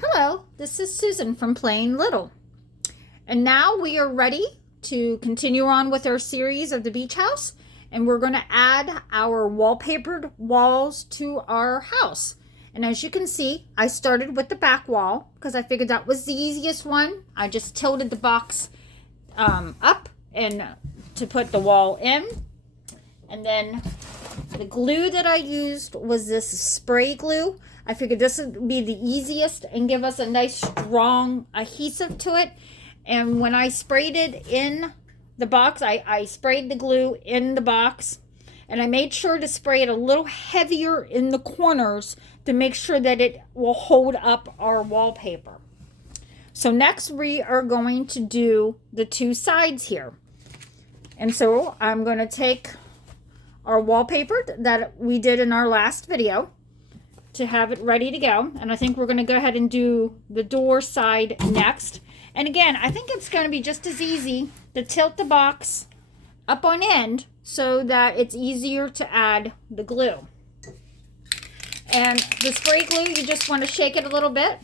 Hello, this is Susan from Playing Little. And now we are ready to continue on with our series of the beach house. And we're going to add our wallpapered walls to our house. And as you can see, I started with the back wall because I figured that was the easiest one. I just tilted the box up and to put the wall in. And then the glue that I used was this spray glue. I figured this would be the easiest and give us a nice strong adhesive to it. And when I sprayed it in the box, I sprayed the glue in the box. And I made sure to spray it a little heavier in the corners to make sure that it will hold up our wallpaper. So next we are going to do the two sides here. And so I'm going to take our wallpaper that we did in our last video to have it ready to go. And I think we're going to go ahead and do the door side next. And again, I think it's going to be just as easy to tilt the box up on end so that it's easier to add the glue. And the spray glue, you just want to shake it a little bit,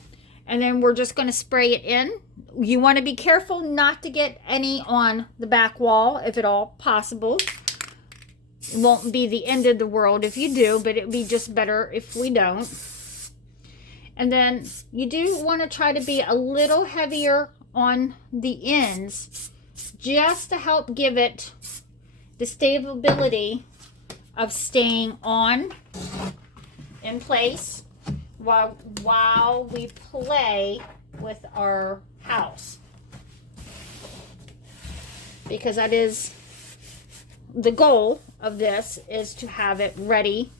and then we're just going to spray it in. You want to be careful not to get any on the back wall if at all possible. It won't be the end of the world if you do, but it would be just better if we don't. And then you do want to try to be a little heavier on the ends just to help give it the stability of staying on in place while we play with our house. Because that is the goal of this, is to have it ready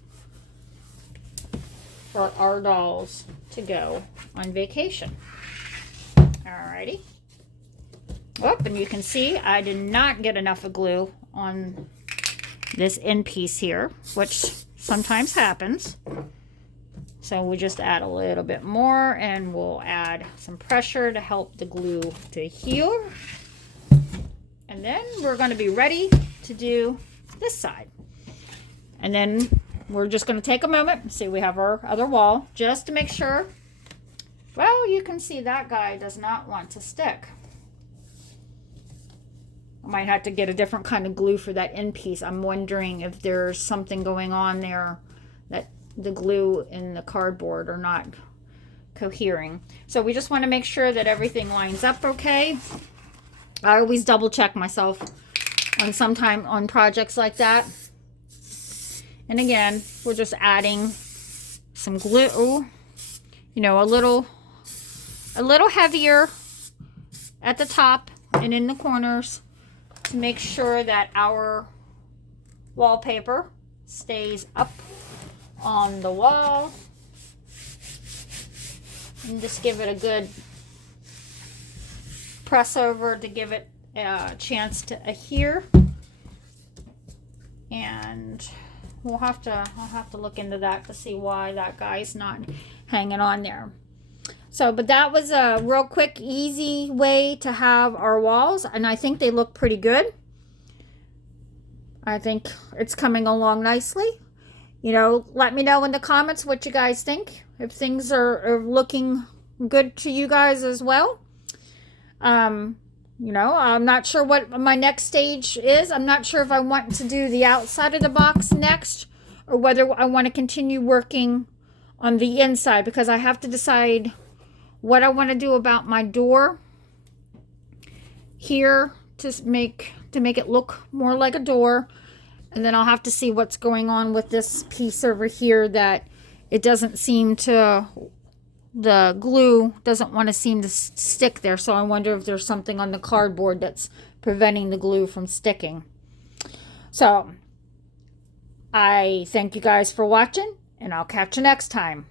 for our dolls to go on vacation. Alrighty. Oh, and you can see I did not get enough of glue on this end piece here, which sometimes happens. So we just add a little bit more, and we'll add some pressure to help the glue to heal. And then we're going to be ready to do this side. And then we're just going to take a moment and see, we have our other wall just to make sure. Well, you can see that guy does not want to stick. I might have to get a different kind of glue for that end piece. I'm wondering if there's something going on there that the glue and the cardboard are not cohering. So we just want to make sure that everything lines up okay. I always double check myself on projects like that. And again, we're just adding some glue, you know, a little heavier at the top and in the corners to make sure that our wallpaper stays up on the wall. And just give it a good press over to give it a chance to adhere. And I'll have to look into that to see why that guy's not hanging on there. So, but that was a real quick, easy way to have our walls, and I think they look pretty good. I think it's coming along nicely. You know, let me know in the comments what you guys think, if things are looking good to you guys as well. You know, I'm not sure what my next stage is. I'm not sure if I want to do the outside of the box next, or whether I want to continue working on the inside, because I have to decide what I want to do about my door here to make it look more like a door. And then I'll have to see what's going on with this piece over here, that it doesn't seem to, the glue doesn't want to seem to stick there. So I wonder if there's something on the cardboard that's preventing the glue from sticking. So I thank you guys for watching, and I'll catch you next time.